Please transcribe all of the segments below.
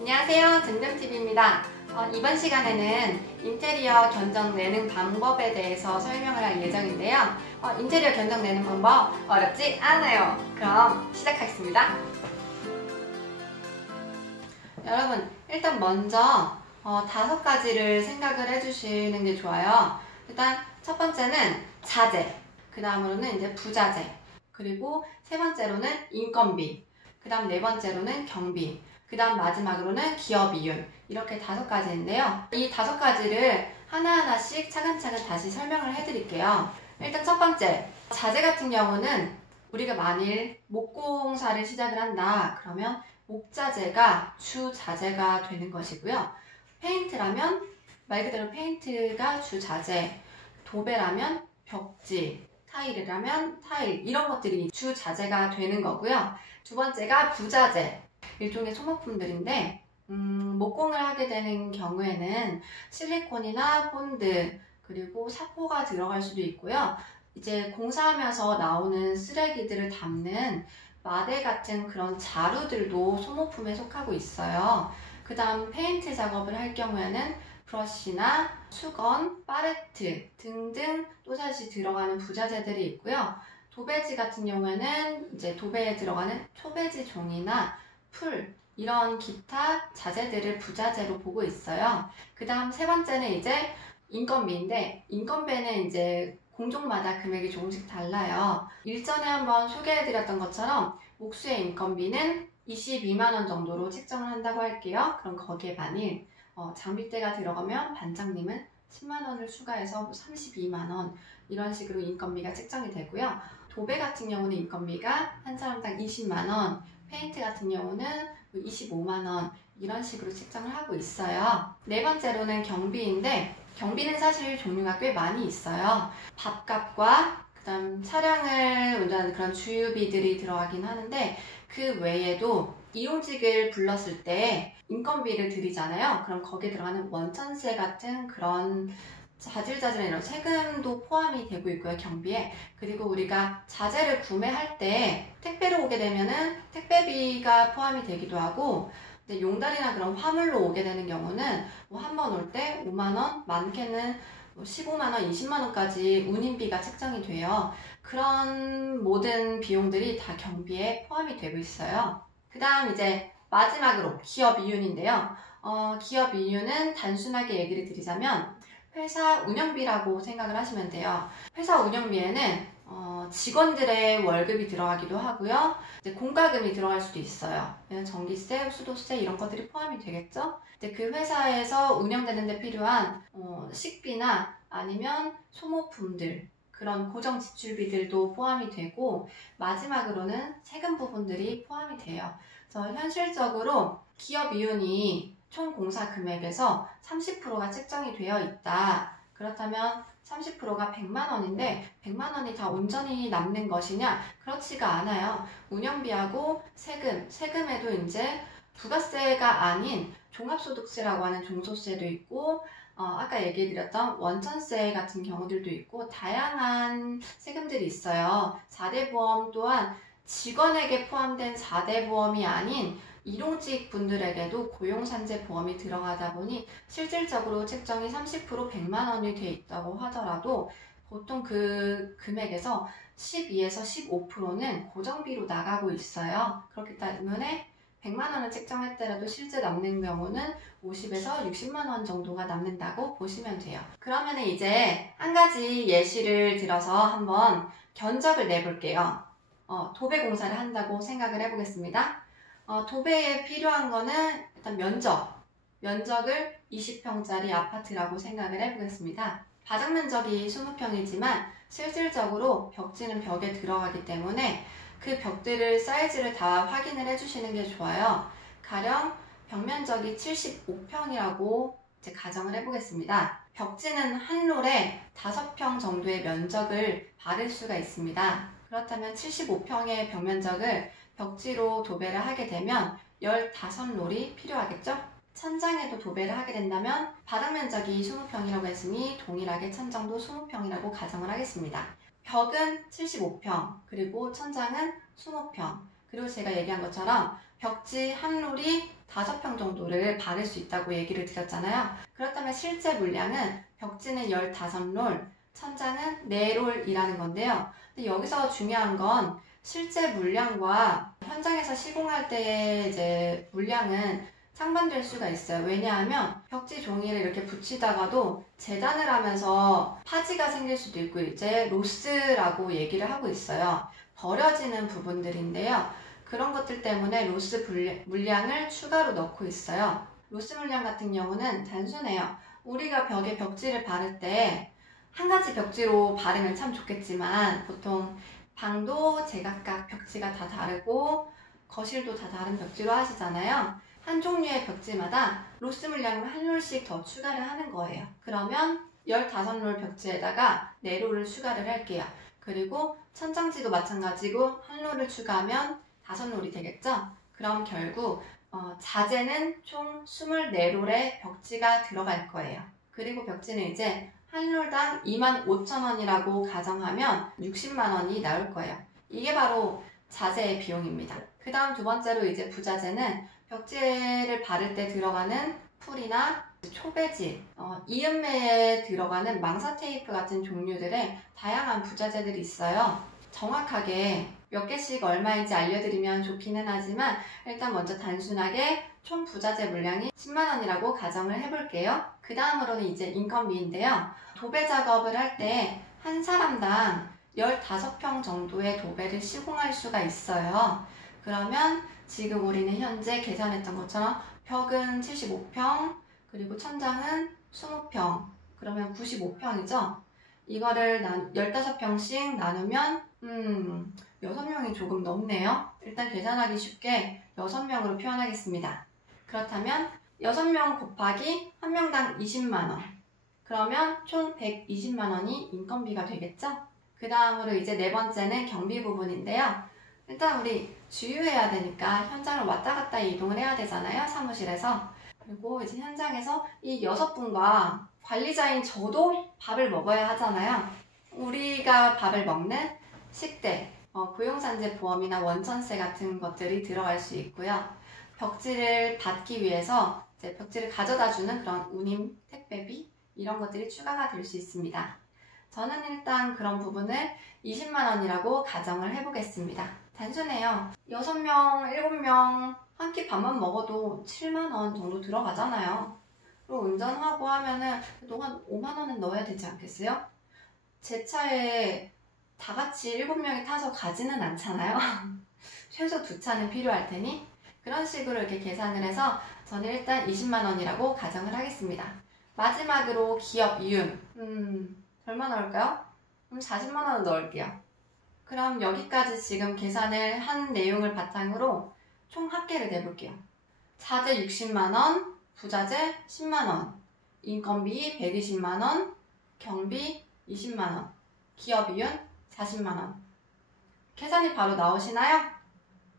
안녕하세요, 든든TV입니다. 이번 시간에는 인테리어 견적 내는 방법에 대해서 설명을 할 예정인데요. 인테리어 견적 내는 방법 어렵지 않아요. 그럼 시작하겠습니다. 여러분, 일단 먼저 5가지를 생각을 해주시는 게 좋아요. 일단 첫 번째는 자재, 그 다음으로는 이제 부자재, 그리고 세 번째로는 인건비, 그 다음 네 번째로는 경비, 그 다음 마지막으로는 기업이윤, 이렇게 5가지인데요. 이 5가지를 하나하나씩 차근차근 다시 설명을 해드릴게요. 일단 첫 번째, 자재 같은 경우는 우리가 만일 목공사를 시작을 한다 그러면 목자재가 주자재가 되는 것이고요. 페인트라면 말 그대로 페인트가 주자재, 도배라면 벽지, 타일이라면 타일, 이런 것들이 주자재가 되는 거고요. 두 번째가 부자재, 일종의 소모품들인데 목공을 하게 되는 경우에는 실리콘이나 본드, 그리고 사포가 들어갈 수도 있고요. 이제 공사하면서 나오는 쓰레기들을 담는 마대 같은 그런 자루들도 소모품에 속하고 있어요. 그 다음 페인트 작업을 할 경우에는 브러쉬나 수건, 팔레트 등등 또다시 들어가는 부자재들이 있고요. 도배지 같은 경우에는 이제 도배에 들어가는 초배지 종이나 풀, 이런 기타 자재들을 부자재로 보고 있어요. 그 다음 세 번째는 이제 인건비인데, 인건비는 이제 공종마다 금액이 조금씩 달라요. 일전에 한번 소개해드렸던 것처럼 목수의 인건비는 22만원 정도로 책정을 한다고 할게요. 그럼 거기에 만일 장비대가 들어가면 반장님은 10만원을 추가해서 32만원, 이런 식으로 인건비가 책정이 되고요. 도배 같은 경우는 인건비가 한 사람당 20만원, 페인트 같은 경우는 25만원, 이런 식으로 책정을 하고 있어요. 네 번째로는 경비인데, 경비는 사실 종류가 꽤 많이 있어요. 밥값과 그 다음 차량을 운전하는 그런 주유비들이 들어가긴 하는데, 그 외에도 이용직을 불렀을 때 인건비를 드리잖아요. 그럼 거기에 들어가는 원천세 같은 그런 자질자질한 이런 세금도 포함이 되고 있고요, 경비에. 그리고 우리가 자재를 구매할 때 택배로 오게 되면은 택배비가 포함이 되기도 하고, 근데 용달이나 그런 화물로 오게 되는 경우는 한 번 올 때 5만원, 많게는 15만원, 20만원까지 운임비가 책정이 돼요. 그런 모든 비용들이 다 경비에 포함이 되고 있어요. 그 다음 이제 마지막으로 기업이윤인데요. 기업이윤은 단순하게 얘기를 드리자면 회사 운영비라고 생각을 하시면 돼요. 회사 운영비에는 직원들의 월급이 들어가기도 하고요. 이제 공과금이 들어갈 수도 있어요. 전기세, 수도세 이런 것들이 포함이 되겠죠. 이제 그 회사에서 운영되는 데 필요한 식비나 아니면 소모품들, 그런 고정 지출비들도 포함이 되고, 마지막으로는 세금 부분들이 포함이 돼요. 그래서 현실적으로 기업이윤이 총 공사 금액에서 30%가 책정이 되어 있다. 그렇다면 30%가 100만원인데 100만원이 다 온전히 남는 것이냐? 그렇지가 않아요. 운영비하고 세금에도 이제 부가세가 아닌 종합소득세라고 하는 종소세도 있고, 아까 얘기해드렸던 원천세 같은 경우들도 있고, 다양한 세금들이 있어요. 4대 보험 또한 직원에게 포함된 4대 보험이 아닌 일용직 분들에게도 고용산재 보험이 들어가다 보니 실질적으로 책정이 30% 100만원이 돼 있다고 하더라도 보통 그 금액에서 12에서 15%는 고정비로 나가고 있어요. 그렇기 때문에 100만원을 책정했더라도 실제 남는 경우는 50에서 60만원 정도가 남는다고 보시면 돼요. 그러면 이제 한 가지 예시를 들어서 한번 견적을 내볼게요. 도배 공사를 한다고 생각을 해보겠습니다. 도배에 필요한 거는 일단 면적을 20평짜리 아파트라고 생각을 해보겠습니다. 바닥 면적이 20평이지만 실질적으로 벽지는 벽에 들어가기 때문에 그 벽들을 사이즈를 다 확인을 해주시는 게 좋아요. 가령 벽 면적이 75평이라고 이제 가정을 해보겠습니다. 벽지는 한 롤에 5평 정도의 면적을 바를 수가 있습니다. 그렇다면 75평의 벽 면적을 벽지로 도배를 하게 되면 15롤이 필요하겠죠? 천장에도 도배를 하게 된다면 바닥 면적이 20평이라고 했으니 동일하게 천장도 20평이라고 가정을 하겠습니다. 벽은 75평, 그리고 천장은 20평, 그리고 제가 얘기한 것처럼 벽지 한 롤이 5평 정도를 바를 수 있다고 얘기를 드렸잖아요. 그렇다면 실제 물량은 벽지는 15롤, 천장은 4롤이라는 건데요. 근데 여기서 중요한 건 실제 물량과 현장에서 시공할 때의 이제 물량은 상반될 수가 있어요. 왜냐하면 벽지 종이를 이렇게 붙이다가도 재단을 하면서 파지가 생길 수도 있고 이제 로스라고 얘기를 하고 있어요. 버려지는 부분들인데요. 그런 것들 때문에 로스 물량을 추가로 넣고 있어요. 로스 물량 같은 경우는 단순해요. 우리가 벽에 벽지를 바를 때 한 가지 벽지로 바르면 참 좋겠지만 보통 방도 제각각 벽지가 다 다르고 거실도 다 다른 벽지로 하시잖아요. 한 종류의 벽지마다 로스 물량을 한 롤씩 더 추가를 하는 거예요. 그러면 15롤 벽지에다가 4롤을 추가를 할게요. 그리고 천장지도 마찬가지고 한 롤을 추가하면 5롤이 되겠죠? 그럼 결국 자재는 총 24롤의 벽지가 들어갈 거예요. 그리고 벽지는 이제 한 롤당 25,000원이라고 가정하면 60만원이 나올 거예요. 이게 바로 자재의 비용입니다. 그 다음 두 번째로 이제 부자재는 벽지를 바를 때 들어가는 풀이나 초배지, 이음매에 들어가는 망사 테이프 같은 종류들의 다양한 부자재들이 있어요. 정확하게 몇 개씩 얼마인지 알려드리면 좋기는 하지만 일단 먼저 단순하게 총 부자재 물량이 10만원이라고 가정을 해볼게요. 그 다음으로는 이제 인건비인데요. 도배 작업을 할 때 한 사람당 15평 정도의 도배를 시공할 수가 있어요. 그러면 지금 우리는 현재 계산했던 것처럼 벽은 75평, 그리고 천장은 20평, 그러면 95평이죠? 이거를 15평씩 나누면 6명이 조금 넘네요. 일단 계산하기 쉽게 6명으로 표현하겠습니다. 그렇다면 6명 곱하기 1명당 20만원, 그러면 총 120만원이 인건비가 되겠죠? 그 다음으로 이제 네 번째는 경비 부분인데요. 일단 우리 주유해야 되니까 현장을 왔다 갔다 이동을 해야 되잖아요, 사무실에서. 그리고 이제 현장에서 이 6분과 관리자인 저도 밥을 먹어야 하잖아요. 우리가 밥을 먹는 식대, 고용산재 보험이나 원천세 같은 것들이 들어갈 수 있고요. 벽지를 받기 위해서 이제 벽지를 가져다주는 그런 운임, 택배비 이런 것들이 추가가 될 수 있습니다. 저는 일단 그런 부분을 20만원이라고 가정을 해보겠습니다. 단순해요. 6명, 7명 한 끼 밥만 먹어도 7만원 정도 들어가잖아요. 그리고 운전하고 하면은 또 한 5만원은 넣어야 되지 않겠어요? 제 차에 다 같이 7명이 타서 가지는 않잖아요. 최소 2차는 필요할 테니 그런 식으로 이렇게 계산을 해서 저는 일단 20만원이라고 가정을 하겠습니다. 마지막으로 기업 이윤, 얼마 넣을까요? 40만원을 넣을게요. 그럼 여기까지 지금 계산을 한 내용을 바탕으로 총 합계를 내볼게요. 자재 60만원, 부자재 10만원, 인건비 120만원, 경비 20만원, 기업이윤 40만원. 계산이 바로 나오시나요?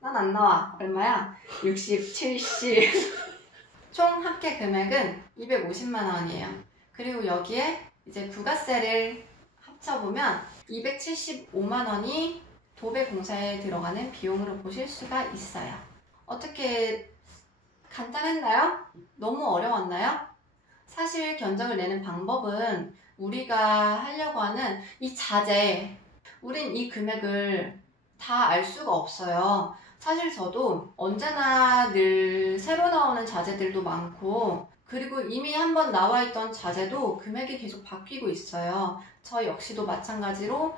난 안 나와. 얼마야? 60, 70. 총 합계 금액은 250만원이에요. 그리고 여기에 이제 부가세를 합쳐보면 275만원이 도배 공사에 들어가는 비용으로 보실 수가 있어요. 어떻게 간단했나요? 너무 어려웠나요? 사실 견적을 내는 방법은 우리가 하려고 하는 이 자재, 우린 이 금액을 다 알 수가 없어요. 사실 저도 언제나 늘 새로 나오는 자재들도 많고 그리고 이미 한번 나와 있던 자재도 금액이 계속 바뀌고 있어요. 저 역시도 마찬가지로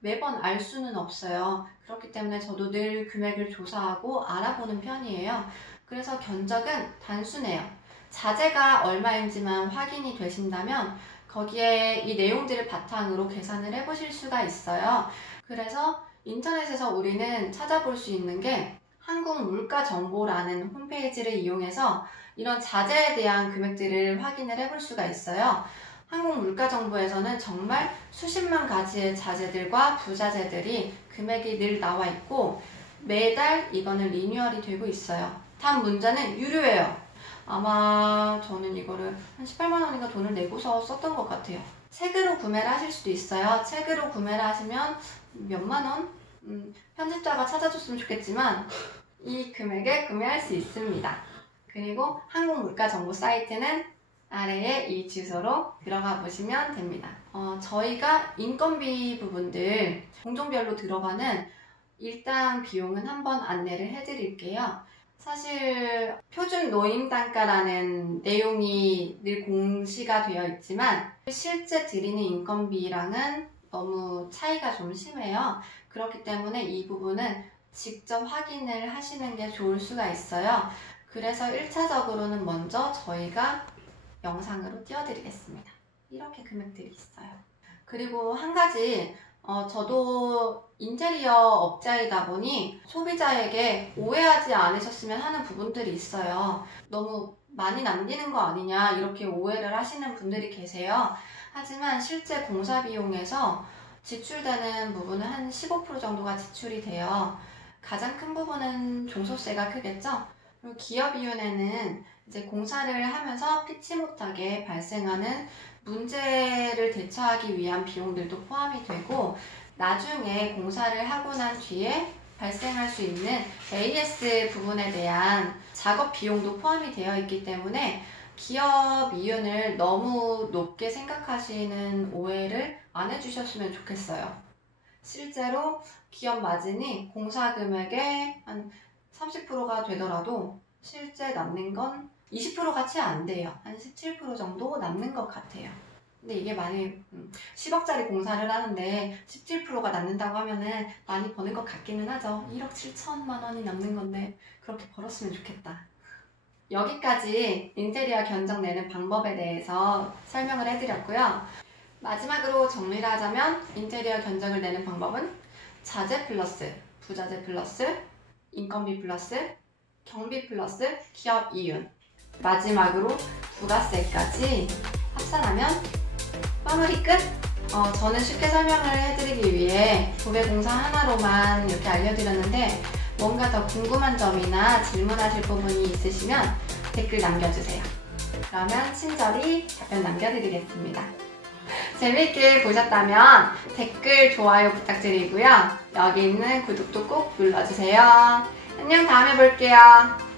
매번 알 수는 없어요. 그렇기 때문에 저도 늘 금액을 조사하고 알아보는 편이에요. 그래서 견적은 단순해요. 자재가 얼마인지만 확인이 되신다면 거기에 이 내용들을 바탕으로 계산을 해보실 수가 있어요. 그래서 인터넷에서 우리는 찾아볼 수 있는 게 한국물가정보라는 홈페이지를 이용해서 이런 자재에 대한 금액들을 확인을 해볼 수가 있어요. 한국물가정보에서는 정말 수십만 가지의 자재들과 부자재들이 금액이 늘 나와 있고 매달 이거는 리뉴얼이 되고 있어요. 단 문제는 유료예요. 아마 저는 이거를 한 18만원인가 돈을 내고서 썼던 것 같아요. 책으로 구매를 하실 수도 있어요. 책으로 구매를 하시면 몇만원? 편집자가 찾아줬으면 좋겠지만 이 금액에 구매할 수 있습니다. 그리고 한국물가정보 사이트는 아래에 이 주소로 들어가 보시면 됩니다. 저희가 인건비 부분들 공종별로 들어가는 일당 비용은 한번 안내를 해드릴게요. 사실 표준 노임단가라는 내용이 늘 공시가 되어 있지만 실제 드리는 인건비랑은 너무 차이가 좀 심해요. 그렇기 때문에 이 부분은 직접 확인을 하시는 게 좋을 수가 있어요. 그래서 1차적으로는 먼저 저희가 영상으로 띄워드리겠습니다. 이렇게 금액들이 있어요. 그리고 한 가지 저도 인테리어 업자이다 보니 소비자에게 오해하지 않으셨으면 하는 부분들이 있어요. 너무 많이 남기는 거 아니냐 이렇게 오해를 하시는 분들이 계세요. 하지만 실제 공사 비용에서 지출되는 부분은 한 15% 정도가 지출이 돼요. 가장 큰 부분은 종소세가 크겠죠? 그리고 기업 이윤에는 이제 공사를 하면서 피치 못하게 발생하는 문제를 대처하기 위한 비용들도 포함이 되고 나중에 공사를 하고 난 뒤에 발생할 수 있는 AS 부분에 대한 작업 비용도 포함이 되어 있기 때문에 기업 이윤을 너무 높게 생각하시는 오해를 안 해주셨으면 좋겠어요. 실제로 기업 마진이 공사 금액의 한 30%가 되더라도 실제 남는 건 20%가 채 안 돼요. 한 17% 정도 남는 것 같아요. 근데 이게 만약 10억짜리 공사를 하는데 17%가 남는다고 하면은 많이 버는 것 같기는 하죠. 1억 7천만 원이 남는 건데 그렇게 벌었으면 좋겠다. 여기까지 인테리어 견적 내는 방법에 대해서 설명을 해드렸고요. 마지막으로 정리를 하자면 인테리어 견적을 내는 방법은 자재 플러스 부자재 플러스 인건비 플러스 경비 플러스 기업 이윤 마지막으로 부가세까지 합산하면 마무리 끝! 저는 쉽게 설명을 해드리기 위해 도배공사 하나로만 이렇게 알려드렸는데 뭔가 더 궁금한 점이나 질문하실 부분이 있으시면 댓글 남겨주세요. 그러면 친절히 답변 남겨드리겠습니다. 재밌게 보셨다면 댓글, 좋아요 부탁드리고요. 여기 있는 구독도 꼭 눌러주세요. 안녕, 다음에 볼게요.